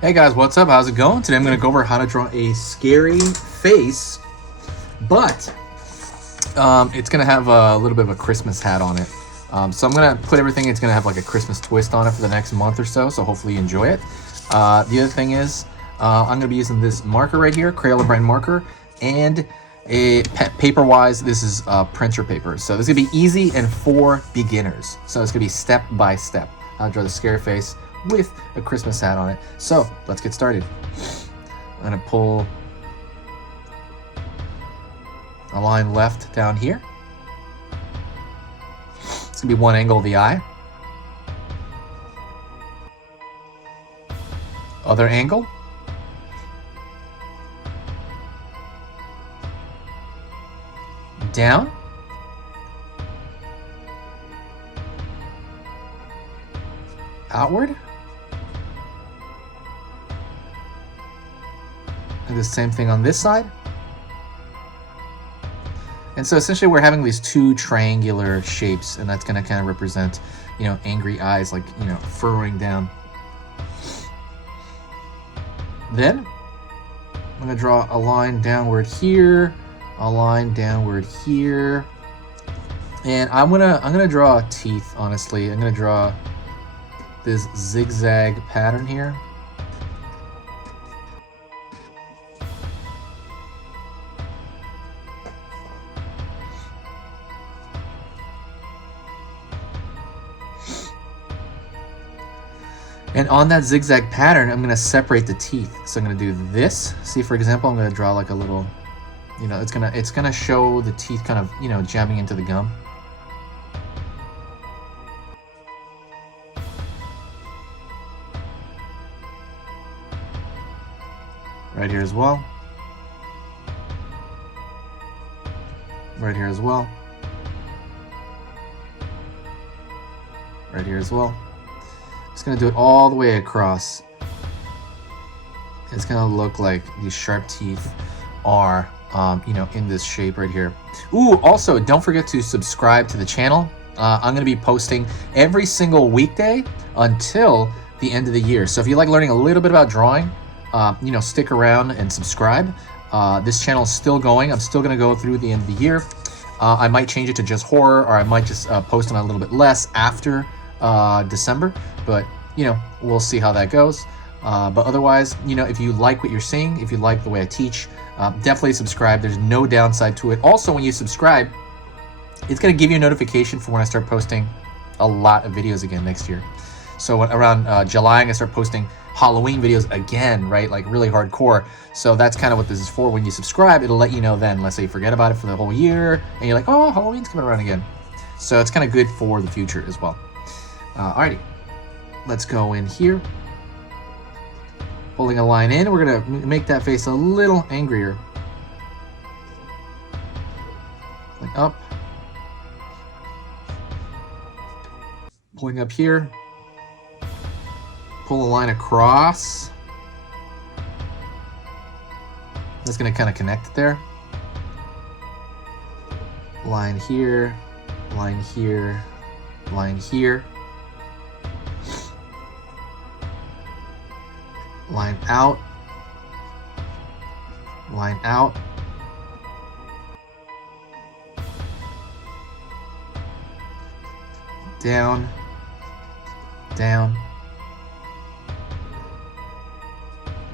Hey guys, what's up? How's it going? Today I'm going to go over how to draw a scary face, but it's going to have a little bit of a Christmas hat on it. So I'm going to put everything, it's going to have like a Christmas twist on it for the next month or so hopefully you enjoy it. The other thing is, I'm going to be using this marker right here, Crayola brand marker, and paper-wise, this is printer paper. So this is going to be easy and for beginners. So it's going to be step by step. How to draw the scary face with a Christmas hat on it. So let's get started. I'm gonna pull a line left down here. It's gonna be one angle of the eye. Other angle. Down. Outward. And the same thing on this side. And so essentially we're having these two triangular shapes, and that's going to kind of represent, you know, angry eyes, like, you know, furrowing down. Then I'm going to draw a line downward here, a line downward here. And I'm going to draw teeth, honestly. I'm going to draw this zigzag pattern here. And on that zigzag pattern, I'm going to separate the teeth. So I'm going to do this. See, for example, I'm going to draw like a little, you know, it's going to show the teeth kind of, you know, jamming into the gum. Right here as well. Right here as well. Right here as well. Just gonna do it all the way across. It's gonna look like these sharp teeth are, you know, in this shape right here. Ooh, also don't forget to subscribe to the channel. I'm gonna be posting every single weekday until the end of the year. So if you like learning a little bit about drawing, you know, stick around and subscribe. This channel is still going. I'm still gonna go through the end of the year. I might change it to just horror, or I might just post on a little bit less after December, but you know, we'll see how that goes. But otherwise, you know, if you like what you're seeing, if you like the way I teach, definitely subscribe. There's no downside to it. Also, when you subscribe, it's going to give you a notification for when I start posting a lot of videos again next year. So around July, I'm going to start posting Halloween videos again, right? Like really hardcore. So that's kind of what this is for. When you subscribe, it'll let you know then. Let's say you forget about it for the whole year and you're like, oh, Halloween's coming around again. So it's kind of good for the future as well. Alrighty, let's go in here. Pulling a line in, we're gonna make that face a little angrier. Like up. Pulling up here. Pull a line across. That's gonna kind of connect there. Line here, line here, line here. Line out, line out, down, down,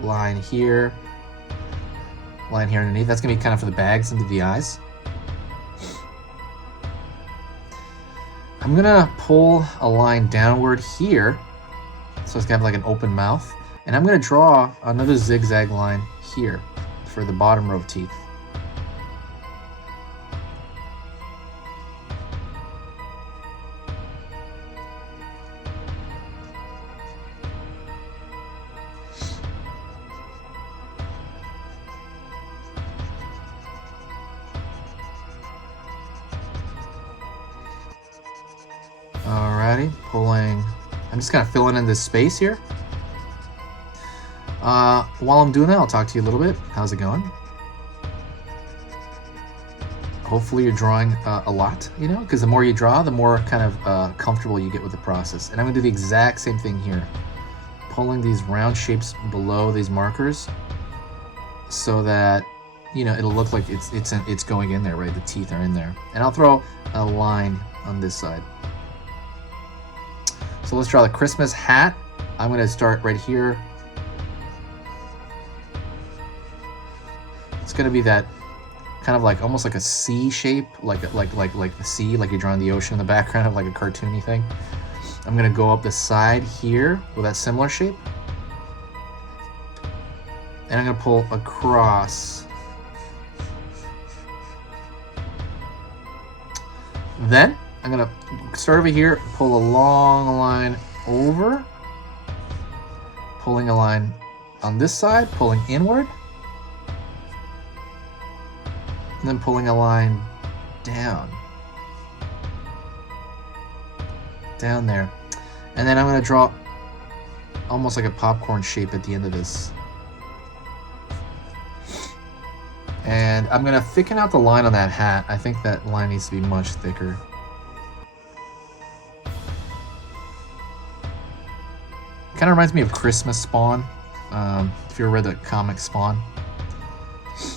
line here underneath. That's gonna be kind of for the bags into the eyes. I'm gonna pull a line downward here, so it's gonna have like an open mouth. And I'm going to draw another zigzag line here for the bottom row of teeth. Alrighty, pulling, I'm just kind of filling in this space here. While I'm doing that, I'll talk to you a little bit. How's it going? Hopefully you're drawing a lot, you know, because the more you draw, the more kind of comfortable you get with the process. And I'm gonna do the exact same thing here. pulling these round shapes below these markers so that, you know, it'll look like it's going in there, right? The teeth are in there. And I'll throw a line on this side. So let's draw the Christmas hat. I'm going to start right here. It's going to be that kind of like almost like a C shape, like the sea, like you're drawing the ocean in the background of like a cartoony thing. I'm going to go up the side here with that similar shape. And I'm going to pull across. Then I'm going to start over here, pull a long line over, pulling a line on this side, pulling inward, and then pulling a line down there. And then I'm going to draw almost like a popcorn shape at the end of this. And I'm going to thicken out the line on that hat. I think that line needs to be much thicker. Kind of reminds me of Christmas Spawn. If you ever read the comic Spawn,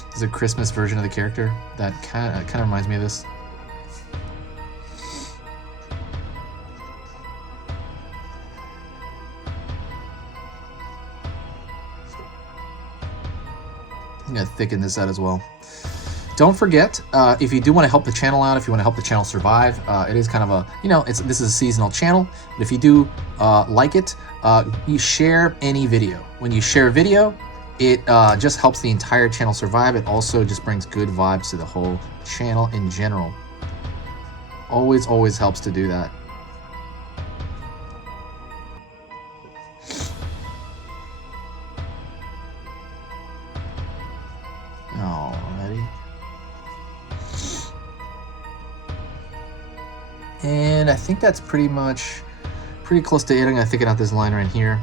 there's a Christmas version of the character that kind of reminds me of this. I'm going to thicken this out as well. Don't forget, if you do want to help the channel out, if you want to help the channel survive, it is kind of a, you know, this is a seasonal channel. But if you do like it, you share any video. When you share a video, it just helps the entire channel survive. It also just brings good vibes to the whole channel in general. Always helps to do that. Alrighty. And I think that's pretty close to it. I'm gonna thicken out this line right here.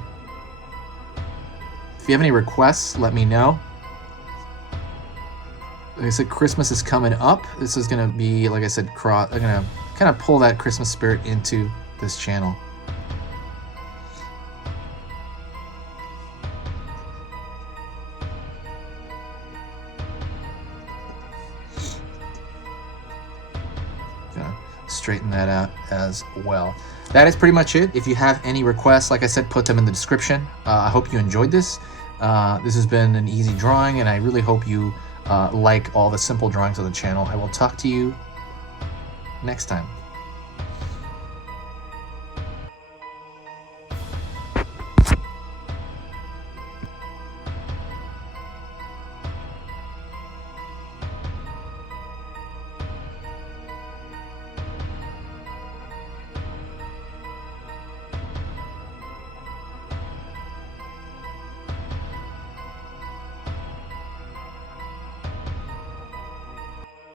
If you have any requests, let me know. Like I said, Christmas is coming up. This is gonna be, like I said, I'm gonna kind of pull that Christmas spirit into this channel. Straighten that out as well. That is pretty much it. If you have any requests, like I said, put them in the description. I hope you enjoyed this. This has been an easy drawing, and I really hope you like all the simple drawings on the channel. I will talk to you next time.